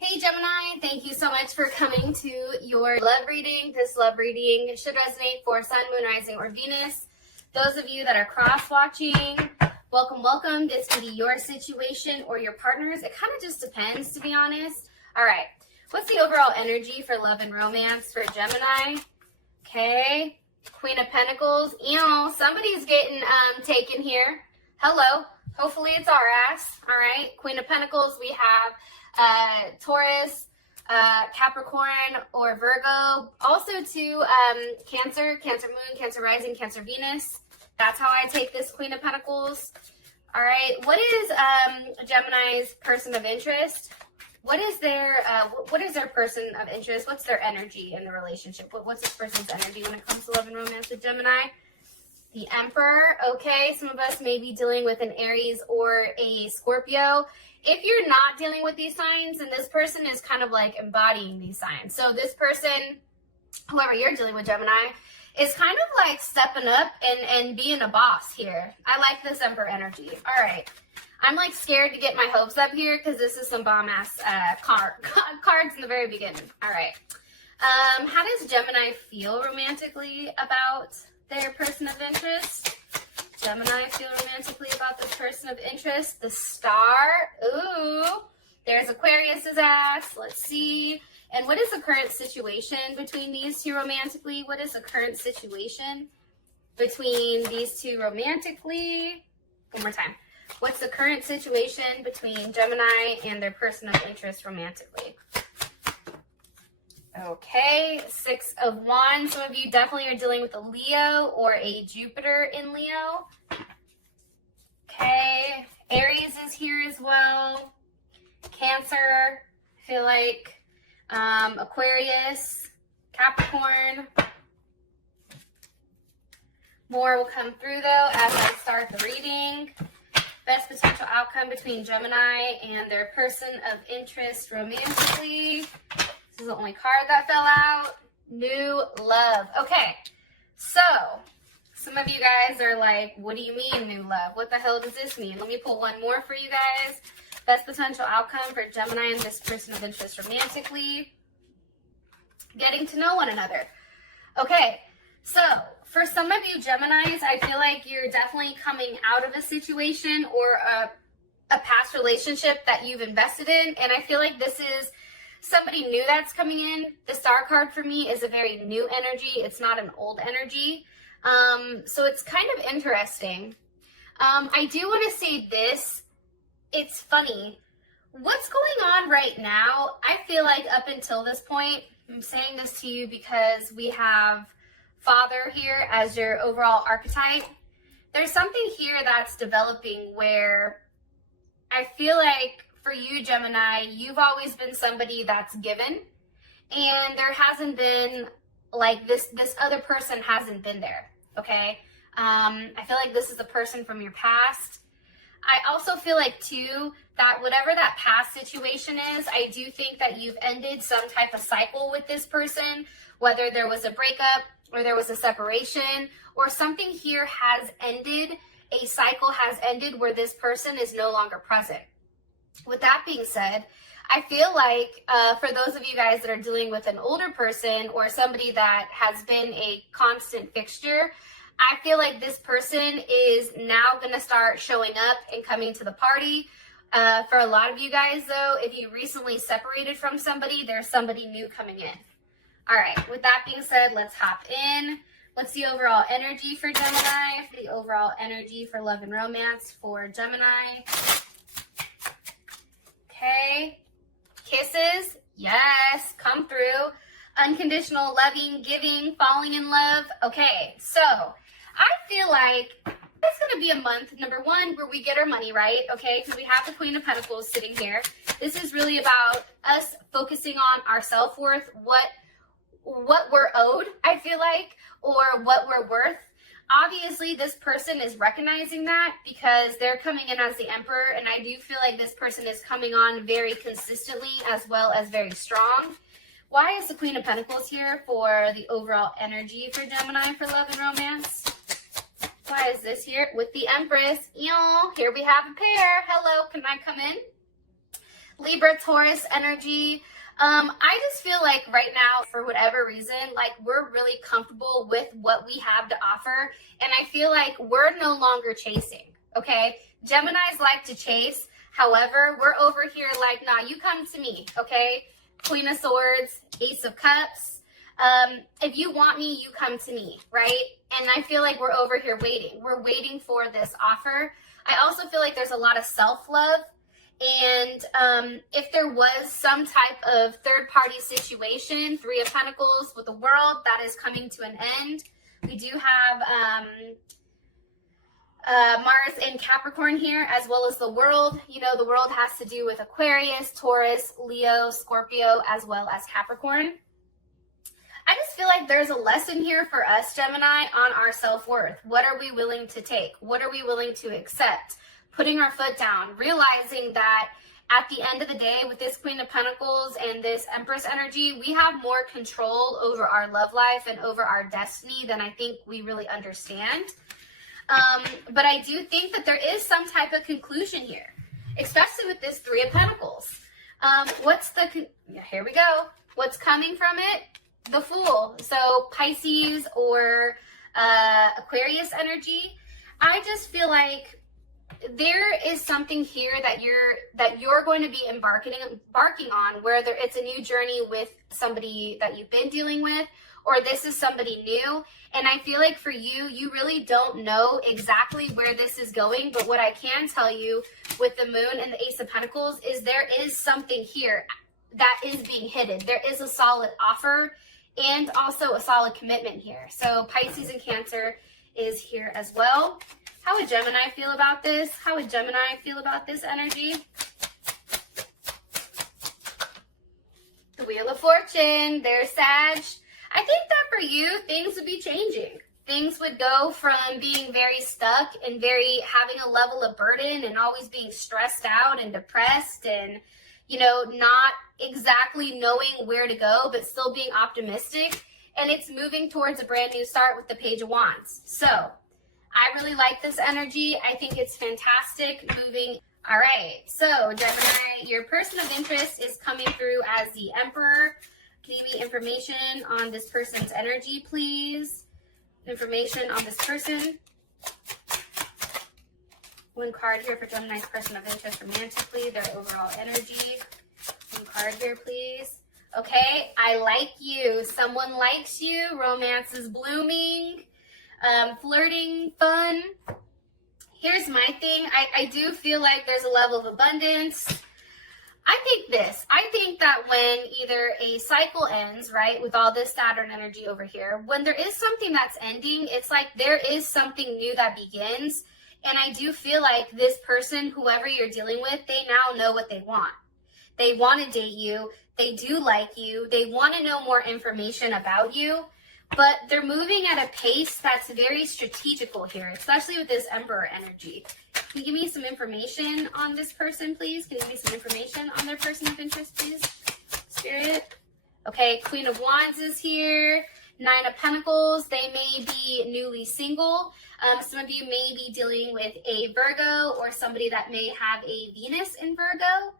Hey Gemini, thank you so much for coming to your love reading. This love reading should resonate for Sun, Moon, Rising, or Venus. Those of you that are cross-watching, welcome, welcome. This could be your situation or your partner's. It kind of just depends, to be honest. All right, what's the overall energy for love and romance for Gemini? Okay, Queen of Pentacles. Ew, somebody's getting taken here. Hello. Hopefully it's our ass. All right, Queen of Pentacles. We have Taurus, Capricorn, or Virgo. Also to Cancer, Cancer Moon, Cancer Rising, Cancer Venus. That's how I take this Queen of Pentacles. All right, what is Gemini's person of interest? What is their person of interest? What's their energy in the relationship? What's this person's energy when it comes to love and romance with Gemini? The Emperor. Okay, some of us may be dealing with an Aries or a Scorpio. If you're not dealing with these signs, then this person is kind of like embodying these signs. So this person, whoever you're dealing with, Gemini, is kind of like stepping up and being a boss here. I like this Emperor energy. All right. I'm like scared to get my hopes up here because this is some bomb-ass cards in the very beginning. All right. How does Gemini feel romantically about their person of interest? Gemini feel romantically about this person of interest. The Star. Ooh, there's Aquarius's ass. Let's see. And what is the current situation between these two romantically? What is the current situation between these two romantically? One more time. What's the current situation between Gemini and their person of interest romantically? Okay, Six of Wands. Some of you definitely are dealing with a Leo or a Jupiter in Leo. Okay, Aries is here as well. Cancer, I feel like Aquarius, Capricorn. More will come through though as I start the reading. Best potential outcome between Gemini and their person of interest romantically. This is the only card that fell out. New love. Okay, so some of you guys are like, what do you mean new love? What the hell does this mean? Let me pull one more for you guys. Best potential outcome for Gemini and this person of interest romantically. Getting to know one another. Okay, so for some of you Geminis, I feel like you're definitely coming out of a situation or a past relationship that you've invested in. And I feel like this is somebody new that's coming in. The Star card for me is a very new energy. It's not an old energy. So it's kind of interesting. I do want to say this. It's funny. What's going on right now, I feel like up until this point, I'm saying this to you because we have Father here as your overall archetype. There's something here that's developing where I feel like for you, Gemini, you've always been somebody that's given, and there hasn't been like this other person hasn't been there. Okay. I feel like this is a person from your past. I also feel like too that whatever that past situation is, I do think that you've ended some type of cycle with this person, whether there was a breakup or there was a separation or something here has ended, a cycle has ended where this person is no longer present. With that being said, I feel like for those of you guys that are dealing with an older person or somebody that has been a constant fixture, I feel like this person is now going to start showing up and coming to the party. For a lot of you guys, though, if you recently separated from somebody, there's somebody new coming in. All right, with that being said, let's hop in. What's the overall energy for Gemini? The overall energy for love and romance for Gemini. Okay, kisses, yes, come through. Unconditional loving, giving, falling in love. Okay, so I feel like it's going to be a month, number one, where we get our money right, okay, because we have the Queen of Pentacles sitting here. This is really about us focusing on our self-worth, what we're owed, I feel like, or what we're worth. Obviously, this person is recognizing that because they're coming in as the Emperor, and I do feel like this person is coming on very consistently as well as very strong. Why is the Queen of Pentacles here for the overall energy for Gemini for love and romance? Why is this here with the Empress? Here we have a pair. Hello, can I come in? Libra, Taurus energy. I just feel like right now, for whatever reason, like we're really comfortable with what we have to offer. And I feel like we're no longer chasing, okay? Geminis like to chase. However, we're over here like, nah, you come to me, okay? Queen of Swords, Ace of Cups. If you want me, you come to me, right? And I feel like we're over here waiting. We're waiting for this offer. I also feel like there's a lot of self-love. And if there was some type of third-party situation, Three of Pentacles with the World, that is coming to an end. We do have Mars in Capricorn here, as well as the World. You know, the World has to do with Aquarius, Taurus, Leo, Scorpio, as well as Capricorn. I just feel like there's a lesson here for us, Gemini, on our self-worth. What are we willing to take? What are we willing to accept? Putting our foot down, realizing that at the end of the day, with this Queen of Pentacles and this Empress energy, we have more control over our love life and over our destiny than I think we really understand. But I do think that there is some type of conclusion here, especially with this Three of Pentacles. Here we go. What's coming from it? The Fool. So Pisces or Aquarius energy. I just feel like there is something here that you're going to be embarking on, whether it's a new journey with somebody that you've been dealing with, or this is somebody new. And I feel like for you, you really don't know exactly where this is going. But what I can tell you with the Moon and the Ace of Pentacles is there is something here that is being hidden. There is a solid offer and also a solid commitment here. So Pisces and Cancer is here as well. How would Gemini feel about this? How would Gemini feel about this energy? The Wheel of Fortune, there's Sag. I think that for you, things would be changing. Things would go from being very stuck and having a level of burden and always being stressed out and depressed and, you know, not exactly knowing where to go, but still being optimistic. And it's moving towards a brand new start with the Page of Wands. So I really like this energy. I think it's fantastic moving. All right, so Gemini, your person of interest is coming through as the Emperor. Can you give me information on this person's energy, please? Information on this person. One card here for Gemini's person of interest romantically, their overall energy. One card here, please. Okay, I like you. Someone likes you. Romance is blooming. Flirting, fun. Here's my thing. I do feel like there's a level of abundance. I think that when either a cycle ends, right, with all this Saturn energy over here, when there is something that's ending, it's like there is something new that begins. And I do feel like this person, whoever you're dealing with, they now know what they want. They want to date you. They do like you. They want to know more information about you. But they're moving at a pace that's very strategical here, especially with this Emperor energy. Can you give me some information on this person, please? Can you give me some information on their person of interest, please? Spirit. Okay, Queen of Wands is here. Nine of Pentacles. They may be newly single. Some of you may be dealing with a Virgo or somebody that may have a Venus in Virgo.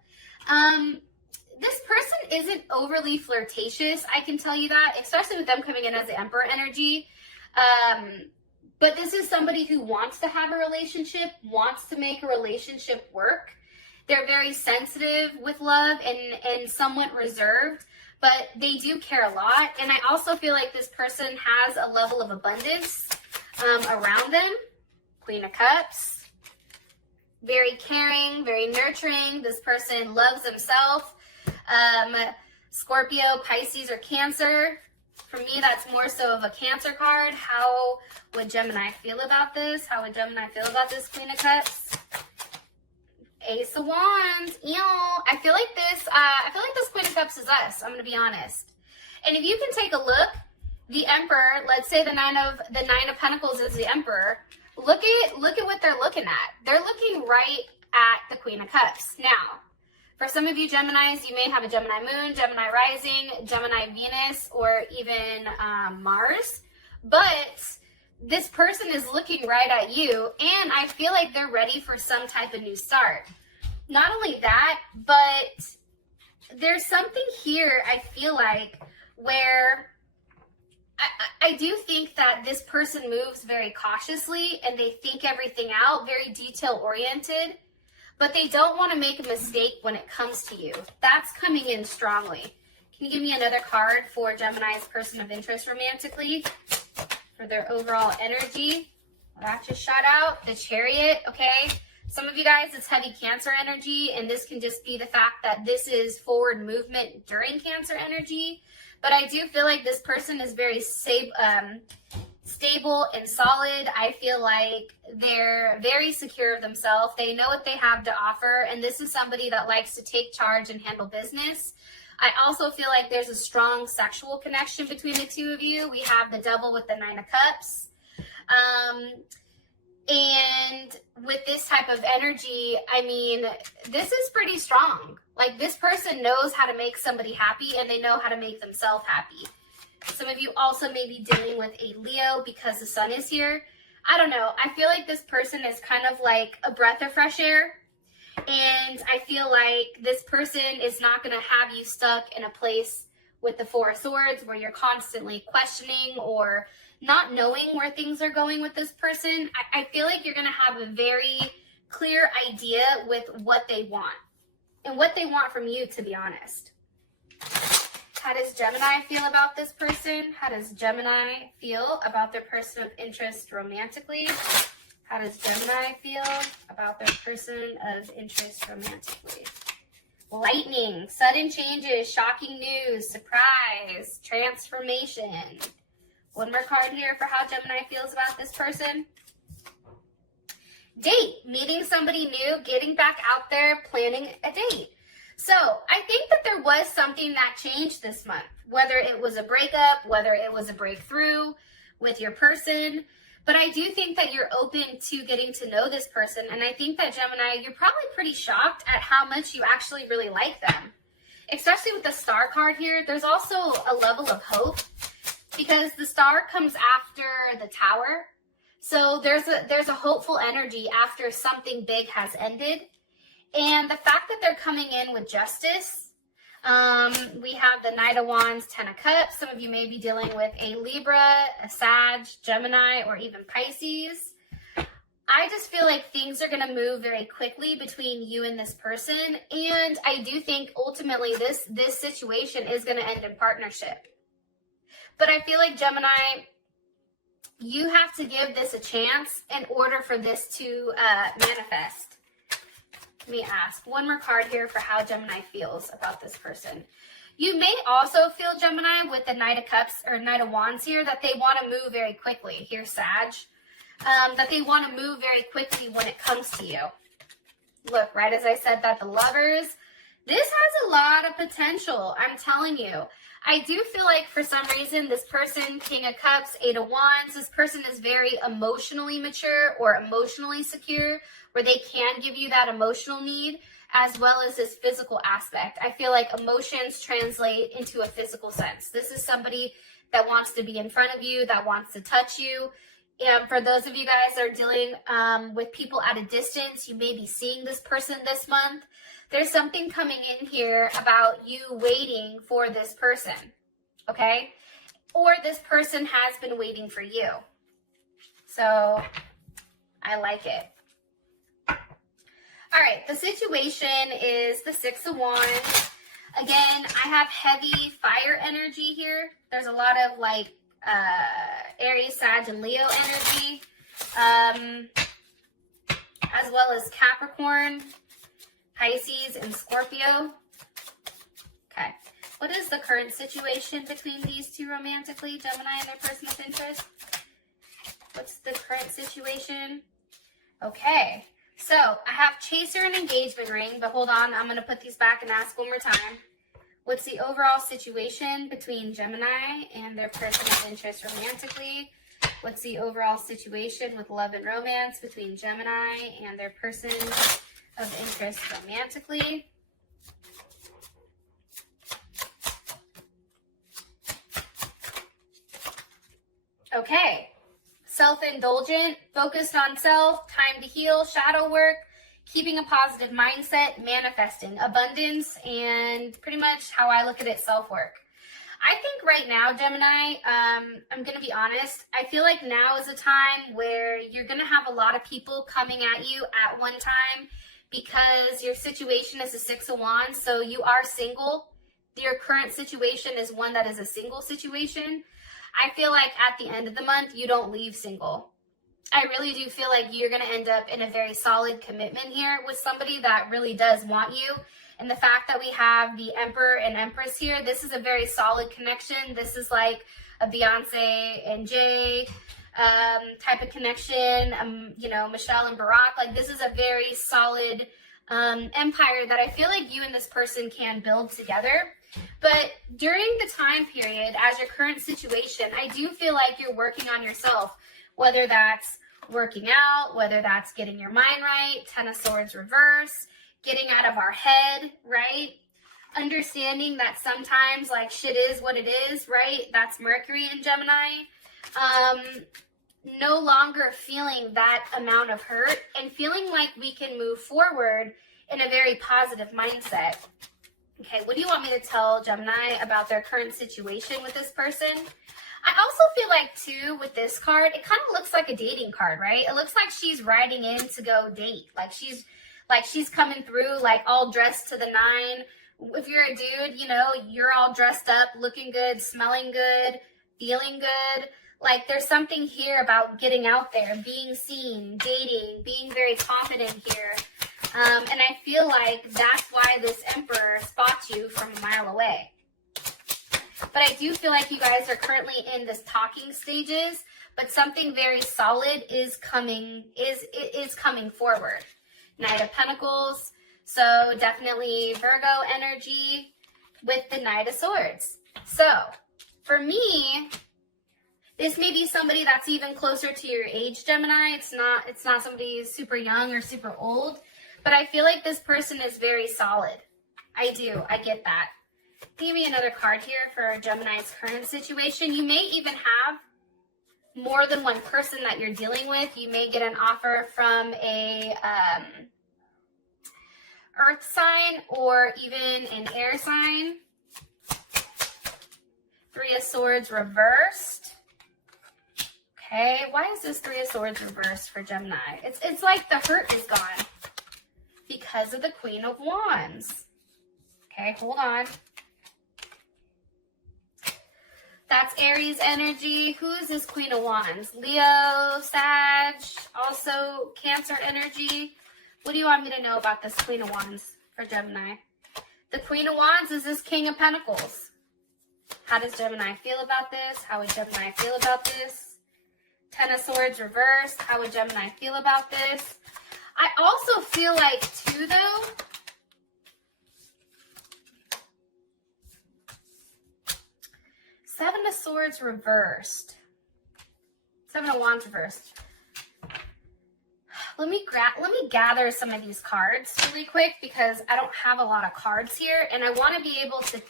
This person isn't overly flirtatious, I can tell you that, especially with them coming in as the Emperor energy. But this is somebody who wants to have a relationship, wants to make a relationship work. They're very sensitive with love and somewhat reserved, but they do care a lot. And I also feel like this person has a level of abundance around them. Queen of Cups. Very caring, very nurturing. This person loves himself. Scorpio, Pisces, or Cancer. For me, that's more so of a Cancer card. How would Gemini feel about this? How would Gemini feel about this Queen of Cups? Ace of Wands. Ew. I feel like this Queen of Cups is us. I'm gonna be honest. And if you can take a look, the Emperor. Let's say the Nine of Pentacles is the Emperor. Look at what they're looking at. They're looking right at the Queen of Cups. Now, for some of you Geminis, you may have a Gemini Moon, Gemini Rising, Gemini Venus, or even Mars. But this person is looking right at you, and I feel like they're ready for some type of new start. not only that, but there's something here, I feel like, where I do think that this person moves very cautiously and they think everything out, very detail oriented, but they don't want to make a mistake when it comes to you. That's coming in strongly. Can you give me another card for Gemini's person of interest romantically for their overall energy? That just shot out. The Chariot, okay? Some of you guys, it's heavy Cancer energy, and this can just be the fact that this is forward movement during Cancer energy. But I do feel like this person is very stable and solid. I feel like they're very secure of themselves. They know what they have to offer, and this is somebody that likes to take charge and handle business. I also feel like there's a strong sexual connection between the two of you. We have the Devil with the Nine of Cups. And with this type of energy, I mean, this is pretty strong. Like, this person knows how to make somebody happy, and they know how to make themselves happy. Some of you also may be dealing with a Leo because the sun is here. I don't know. I feel like this person is kind of like a breath of fresh air. And I feel like this person is not going to have you stuck in a place with the Four of Swords where you're constantly questioning or not knowing where things are going with this person. I feel like you're going to have a very clear idea with what they want and what they want from you, to be honest. How does Gemini feel about this person? How does Gemini feel about their person of interest romantically? How does Gemini feel about their person of interest romantically? Lightning, sudden changes, shocking news, surprise, transformation. One more card here for how Gemini feels about this person. Date, meeting somebody new, getting back out there, planning a date. So I think that there was something that changed this month, whether it was a breakup, whether it was a breakthrough with your person. But I do think that you're open to getting to know this person. And I think that Gemini, you're probably pretty shocked at how much you actually really like them. Especially with the Star card here, there's also a level of hope because the Star comes after the Tower. So there's a hopeful energy after something big has ended. And the fact that they're coming in with justice, we have the Knight of Wands, Ten of Cups. Some of you may be dealing with a Libra, a Sag, Gemini, or even Pisces. I just feel like things are going to move very quickly between you and this person. And I do think ultimately this situation is going to end in partnership. But I feel like Gemini, you have to give this a chance in order for this to manifest. Let me ask one more card here for how Gemini feels about this person. You may also feel, Gemini, with the Knight of Cups or Knight of Wands here, that they want to move very quickly. Here's Sag. That they want to move very quickly when it comes to you. Look, right as I said that, the Lovers. This has a lot of potential, I'm telling you. I do feel like for some reason this person, King of Cups, Eight of Wands, this person is very emotionally mature or emotionally secure, where they can give you that emotional need as well as this physical aspect. I feel like emotions translate into a physical sense. This is somebody that wants to be in front of you, that wants to touch you. And for those of you guys that are dealing with people at a distance, you may be seeing this person this month. There's something coming in here about you waiting for this person, okay? Or this person has been waiting for you. So I like it. All right, the situation is the Six of Wands. Again, I have heavy fire energy here. There's a lot of like Aries, Sag, and Leo energy, as well as Capricorn, Pisces, and Scorpio. Okay, what is the current situation between these two romantically, Gemini and their person of interest? What's the current situation? Okay. So, I have Chaser and Engagement Ring, but hold on, I'm going to put these back and ask one more time. What's the overall situation between Gemini and their person of interest romantically? What's the overall situation with love and romance between Gemini and their person of interest romantically? Okay. Self-indulgent, focused on self, time to heal, shadow work, keeping a positive mindset, manifesting abundance, and pretty much how I look at it, self-work. I think right now, Gemini, I'm going to be honest, I feel like now is a time where you're going to have a lot of people coming at you at one time because your situation is a 6 of Wands, so you are single. Your current situation is one that is a single situation. I feel like at the end of the month, you don't leave single. I really do feel like you're going to end up in a very solid commitment here with somebody that really does want you. And the fact that we have the Emperor and Empress here, this is a very solid connection. This is like a Beyonce and Jay type of connection, you know, Michelle and Barack. Like, this is a very solid empire that I feel like you and this person can build together. But during the time period, as your current situation, I do feel like you're working on yourself, whether that's working out, whether that's getting your mind right, 10 of Swords reverse, getting out of our head, right? Understanding that sometimes like shit is what it is, right? That's Mercury in Gemini. No longer feeling that amount of hurt and feeling like we can move forward in a very positive mindset. Okay, what do you want me to tell Gemini about their current situation with this person? I also feel like too with this card, it kind of looks like a dating card, right? It looks like she's riding in to go date. Like she's coming through like all dressed to the nine. If you're a dude, you know, you're all dressed up, looking good, smelling good, feeling good. Like there's something here about getting out there, being seen, dating, being very confident here. And I feel like that's why this Emperor spots you from a mile away. But I do feel like you guys are currently in this talking stages, but something very solid is coming forward. Knight of Pentacles, so definitely Virgo energy with the Knight of Swords. So for me, this may be somebody that's even closer to your age, Gemini. It's not somebody who's super young or super old, but I feel like this person is very solid. I get that. Give me another card here for Gemini's current situation. You may even have more than one person that you're dealing with. You may get an offer from a earth sign or even an air sign. 3 of Swords reversed. Okay, why is this 3 of Swords reversed for Gemini? It's like the hurt is gone because of the Queen of Wands. Okay, hold on. That's Aries energy. Who is this Queen of Wands? Leo, Sag, also Cancer energy. What do you want me to know about this Queen of Wands for Gemini? The Queen of Wands is this King of Pentacles. How does Gemini feel about this? How would Gemini feel about this? 10 of Swords reversed. How would Gemini feel about this? I also feel like, too, though, Seven of Swords reversed. 7 of Wands reversed. Let me gather some of these cards really quick because I don't have a lot of cards here, and I want to be able to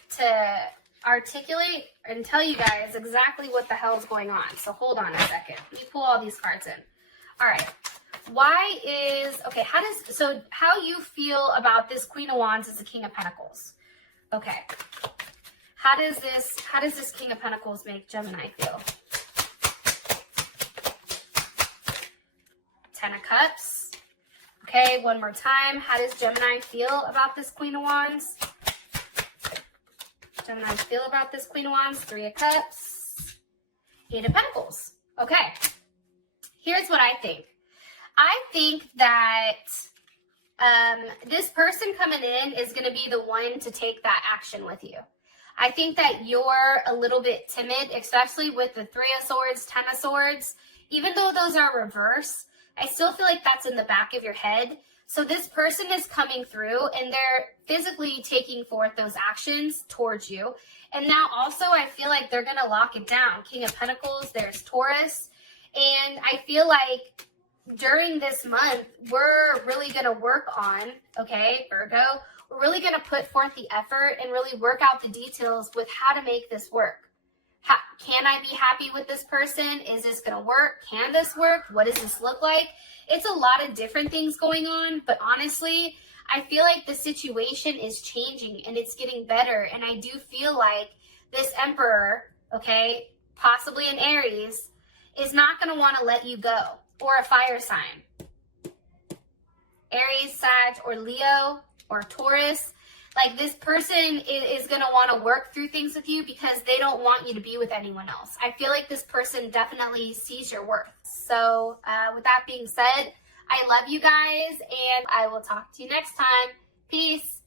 articulate and tell you guys exactly what the hell is going on. So hold on a second. Let me pull all these cards in. All right. How you feel about this Queen of Wands as the King of Pentacles? Okay. How does this King of Pentacles make Gemini feel? 10 of Cups. Okay, one more time. How does Gemini feel about this Queen of Wands? Gemini feel about this Queen of Wands? 3 of Cups. 8 of Pentacles. Okay. Here's what I think. I think that this person coming in is going to be the one to take that action with you. I think that you're a little bit timid, especially with the 3 of Swords, 10 of Swords. Even though those are reverse, I still feel like that's in the back of your head. So this person is coming through and they're physically taking forth those actions towards you. And now also I feel like they're going to lock it down. King of Pentacles, there's Taurus. And I feel like during this month, we're really going to work on, okay, Virgo, we're really going to put forth the effort and really work out the details with how to make this work, Can I be happy with this person? Is this going to work? Can this work? What does this look like? It's a lot of different things going on, but honestly, I feel like the situation is changing and it's getting better. And I do feel like this emperor, okay, possibly an Aries, is not going to want to let you go, or a fire sign. Aries, Sag, or Leo, or Taurus. Like, this person is going to want to work through things with you because they don't want you to be with anyone else. I feel like this person definitely sees your worth. So with that being said, I love you guys, and I will talk to you next time. Peace.